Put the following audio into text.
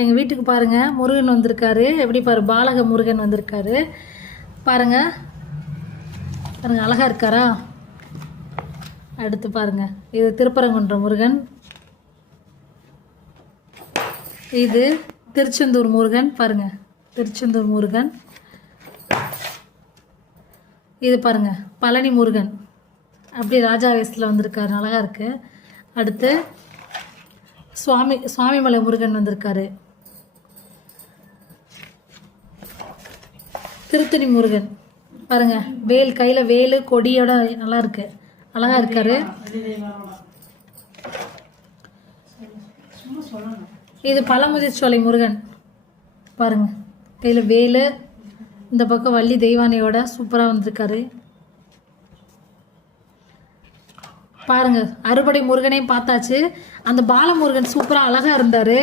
எங்கள் வீட்டுக்கு பாருங்கள் முருகன் வந்திருக்காரு. எப்படி பாரு, பாலக முருகன் வந்திருக்காரு பாருங்கள். பாருங்கள் அழகாக இருக்காரா. அடுத்து பாருங்கள், இது திருப்பரங்குன்ற முருகன், இது திருச்செந்தூர் முருகன். பாருங்கள் திருச்செந்தூர் முருகன். இது பாருங்கள் பழனி முருகன், அப்படி ராஜா வயசில் வந்திருக்காரு, அழகாக இருக்குது. அடுத்து சுவாமிமலை முருகன் வந்திருக்காரு. திருத்தணி முருகன் பாருங்கள், வேல் கையில் வேலு கொடியோட நல்லா இருக்கு, அழகாக இருக்காரு. இது பழமுதிர்ச்சோலை முருகன் பாருங்கள், கையில் வேலு, இந்த பக்கம் வள்ளி தெய்வானையோட சூப்பராக வந்திருக்காரு. பாருங்க அறுபடை முருகனையும் பார்த்தாச்சு. அந்த பாலமுருகன் சூப்பராக அழகாக இருந்தார்.